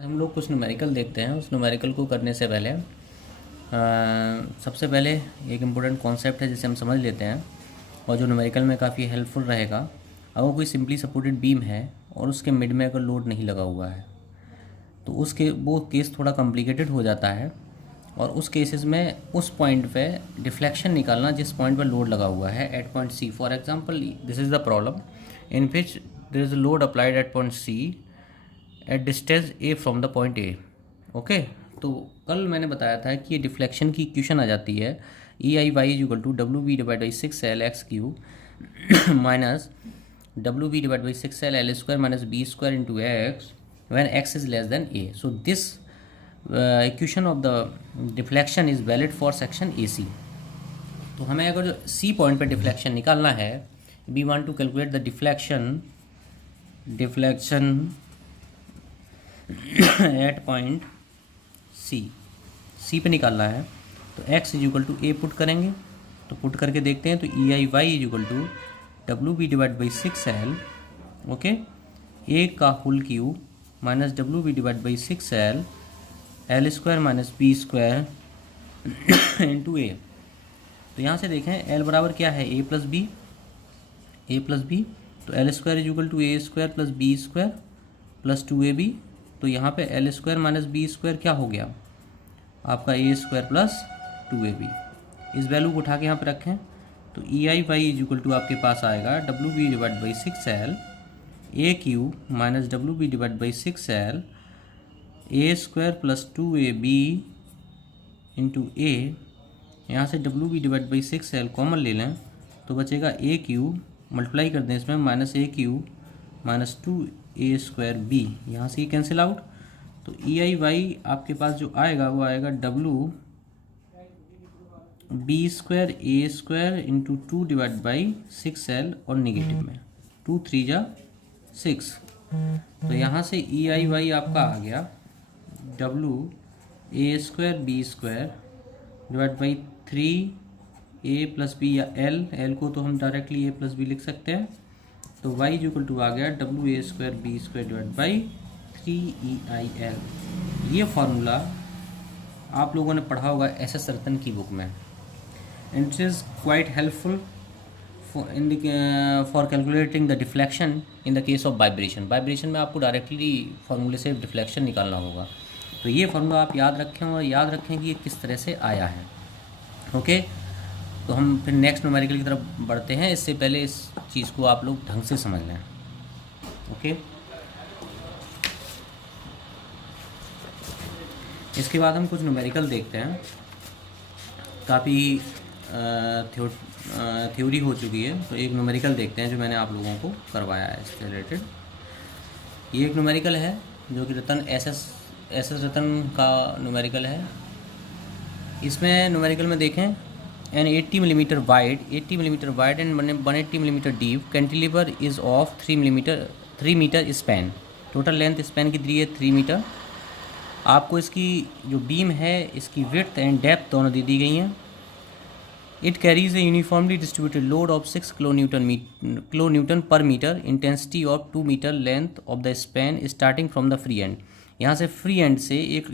हम लोग कुछ न्यूमेरिकल देखते हैं। उस न्यूमेरिकल को करने से पहले सबसे पहले एक इम्पोर्टेंट कॉन्सेप्ट है जिसे हम समझ लेते हैं और जो न्यूमेरिकल में काफ़ी हेल्पफुल रहेगा। अगर कोई सिंपली सपोर्टेड बीम है और उसके मिड में अगर लोड नहीं लगा हुआ है तो उसके वो केस थोड़ा कॉम्प्लिकेटेड हो जाता है। और उस केसेस में उस पॉइंट पे डिफ्लेक्शन निकालना जिस पॉइंट पर लोड लगा हुआ है at point C. For example this is the problem in which there is a load applied at point C at distance A from the point A. Okay, तो कल मैंने बताया था कि ये डिफ्लेक्शन की इक्वेशन आ जाती है E I Y is equal to W B divide by 6L X cube minus W B divide by 6L L square minus B square into X when x is less than a. So this equation of the deflection is valid for section AC. तो हमें अगर जो C point पे deflection निकालना है, we want to calculate the deflection at point C पे निकालना है तो x is equal to A put करेंगे। तो पुट करके देखते हैं तो E I Y is equal to W B divide by 6L okay A का whole cube minus W B divide by 6L L square minus B square into A. तो यहाँ से देखें एल बराबर क्या है ए प्लस बी तो L square is equal to A square plus B square plus 2ab। तो यहाँ पे L square minus B square क्या हो गया आपका ए स्क्वायर प्लस 2ab। इस वैल्यू को उठा के यहाँ पे रखें तो E I Y is equal to आपके पास आएगा W B divide by 6L A cube minus W B divide by 6L A square plus 2ab into A. यहाँ से W B divide by 6L common ले लें तो बचेगा ए cube multiply कर दें इसमें minus A cube minus 2a square B. यहाँ से ही कैंसिल आउट तो ई आई वाई आपके पास जो आएगा वो आएगा W B square A square into 2 divide by 6L और निगेटिव में 2 3 जा 6। तो यहाँ से ई आई वाई आपका आ गया W A square B square divide by 3a plus B या एल को तो हम डायरेक्टली a प्लस बी लिख सकते हैं। तो y इज इक्वल टू आ गया W A square B square divide by 3EIL। ये फार्मूला आप लोगों ने पढ़ा होगा एस रतन की बुक में and it is quite helpful for calculating the deflection in the case of vibration में आपको डायरेक्टली फार्मूले से डिफ्लेक्शन निकालना होगा। तो ये फार्मूला आप याद रखें और याद रखें कि ये किस तरह से आया है। ओके, तो हम फिर नेक्स्ट न्यूमेरिकल की तरफ बढ़ते हैं। इससे पहले इस चीज़ को आप लोग ढंग से समझ लें। ओके, इसके बाद हम कुछ न्यूमेरिकल देखते हैं। काफ़ी थ्योरी हो चुकी है तो एक न्यूमेरिकल देखते हैं जो मैंने आप लोगों को करवाया है इससे रिलेटेड। ये एक न्यूमेरिकल है जो कि रतन एस एस रतन का न्यूमेरिकल है। इसमें न्यूमेरिकल में देखें an 80 millimetre wide and 180 millimetre deep cantilever is of 3 metre span. Total length span की दी है 3 मीटर। आपको इसकी जो बीम है इसकी विड्थ एंड डेप्थ दोनों दी गई हैं। It carries a uniformly distributed load of 6 kilo newton per metre. Intensity of 2 metre length of the span starting from the free end. यहाँ से फ्री एंड से एक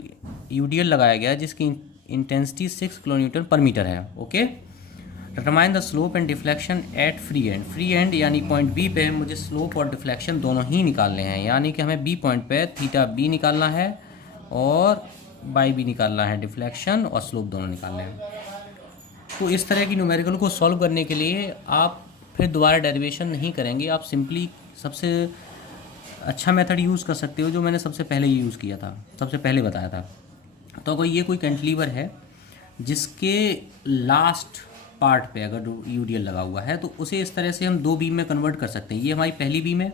यूडीएल लगाया गया है जिसकी intensity 6 kilo newton per metre है। Okay, determine the slope and deflection at free and यानी पॉइंट बी पे मुझे स्लोप और डिफ्लेक्शन दोनों ही निकालने हैं। यानी कि हमें बी पॉइंट पे थीटा बी निकालना है और बाई बी निकालना है, डिफ्लेक्शन और स्लोप दोनों निकालने हैं। तो इस तरह की न्यूमेरिकल को सॉल्व करने के लिए आप फिर दोबारा डेरिवेशन नहीं करेंगे। आप सिंपली सबसे अच्छा मेथड यूज़ कर सकते हो जो मैंने सबसे पहले यूज़ किया था, सबसे पहले बताया था। तो अगर ये कोई कैंटिलीवर है जिसके लास्ट पार्ट पे अगर यूडीएल लगा हुआ है तो उसे इस तरह से हम 2 बीम में कन्वर्ट कर सकते हैं। ये हमारी पहली बीम है,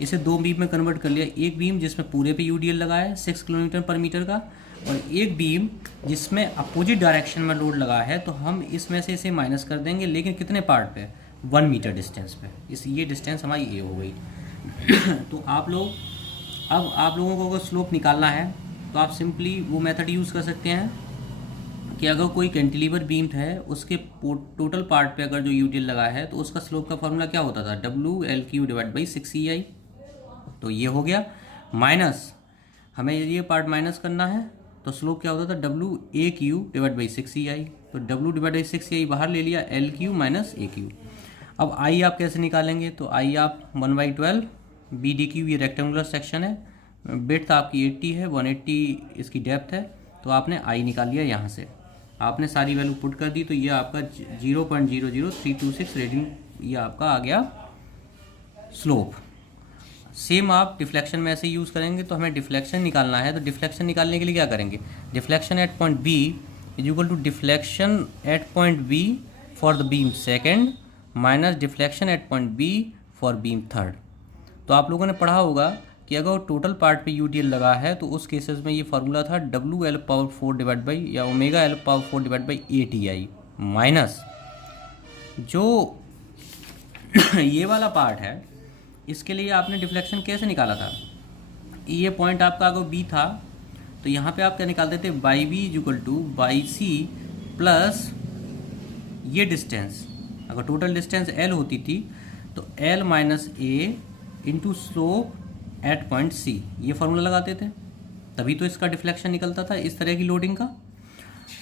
इसे 2 बीम में कन्वर्ट कर लिया। एक बीम जिसमें पूरे पे यूडीएल लगा है 6 किलोमीटर पर मीटर का और एक बीम जिसमें अपोजिट डायरेक्शन में लोड लगा है। तो हम इसमें से इसे माइनस कर देंगे, लेकिन कितने पार्ट पे 1 मीटर डिस्टेंस पे। ये डिस्टेंस हमारी ए हो गई। तो आप लोगों को अगर स्लोप निकालना है तो आप सिंपली वो मेथड यूज़ कर सकते हैं कि अगर कोई कैंटिलीवर बीम है उसके टोटल पार्ट पे अगर जो यूटीएल लगा है तो उसका स्लोप का फॉर्मूला क्या होता था, WL Q divide by 6EI। तो ये हो गया माइनस हमें ये पार्ट माइनस करना है, तो स्लोप क्या होता था W A Q divide by 6EI, तो डब्ल्यू डिवाइड बाई 6EI बाहर ले लिया, LQ माइनस AQ। अब आई आप कैसे निकालेंगे, तो आई आप 1/12 BDQ, ये रेक्टेंगुलर सेक्शन है, विड्थ आपकी 80 है, 180 इसकी डेप्थ है, तो आपने आई निकाल लिया। यहाँ से आपने सारी वैल्यू पुट कर दी, तो ये आपका 0.00326 रेडियन ये आपका आ गया स्लोप। सेम आप डिफ्लेक्शन में ऐसे यूज़ करेंगे, तो हमें डिफ्लेक्शन निकालना है, तो डिफ्लेक्शन निकालने के लिए क्या करेंगे, deflection at point B is equal to deflection at point B for the beam second minus deflection at point B for beam third. तो आप लोगों ने पढ़ा होगा कि अगर टोटल पार्ट पे UTL लगा है, तो उस केसेस में ये फार्मूला था WL⁴ डिवाइड बाई या ω⁴ डिवाइड बाई ATI माइनस जो ये वाला पार्ट है, इसके लिए आपने डिफ्लेक्शन कैसे निकाला था, ये पॉइंट आपका अगर B था, तो यहाँ पे आप क्या निकालते थे, Y B is equal to Y C plus ये डिस्टेंस, अगर टोटल डिस्टेंस L होती थी तो L minus A into slope at point C, ये फार्मूला लगाते थे, तभी तो इसका डिफ्लेक्शन निकलता था इस तरह की लोडिंग का।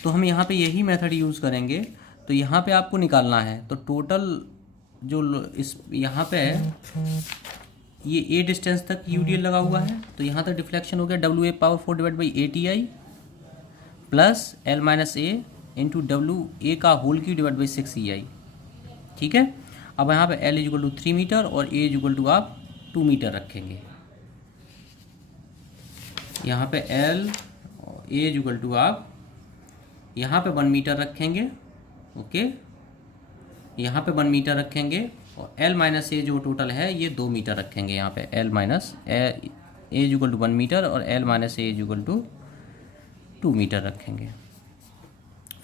तो हम यहाँ पे यही मेथड यूज़ करेंगे। तो यहाँ पे आपको निकालना है, तो टोटल जो इस यहाँ पे है ये A डिस्टेंस तक UTL लगा हुआ है, तो यहाँ तक डिफ्लेक्शन हो गया WA⁴ divide by ATI plus L minus A into WA का whole cube divide by 6EI। ठीक है, अब यहाँ पे L is equal to 3 metre और A इज इक्वल टू आप 2 मीटर रखेंगे। यहाँ पे L और A इज इक्वल टू आप यहाँ पे 1 मीटर रखेंगे, ओके, यहाँ पे 1 मीटर रखेंगे, और L माइनस ए जो टोटल है ये 2 मीटर रखेंगे। यहाँ पे L minus A is equal to 1 metre और L minus A is equal to 2 metre रखेंगे।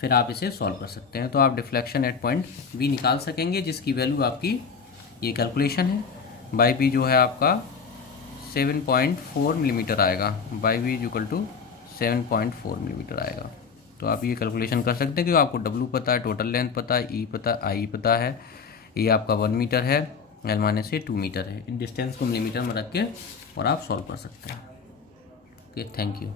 फिर आप इसे सॉल्व कर सकते हैं, तो आप डिफ्लेक्शन एट पॉइंट B निकाल सकेंगे, जिसकी वैल्यू आपकी ये कैलकुलेशन है। बाई बी जो है आपका 7.4 मिलीमीटर आएगा, Y B is equal to 7.4 millimetre आएगा। तो आप ये कैलकुलेशन कर सकते हैं कि आपको W पता है, टोटल लेंथ पता है, E पता, I पता है, ये आपका 1 मीटर है, L माइनस ए 2 मीटर है। इन डिस्टेंस को मिलीमीटर में रख के और आप सॉल्व कर सकते हैं। Okay, thank you.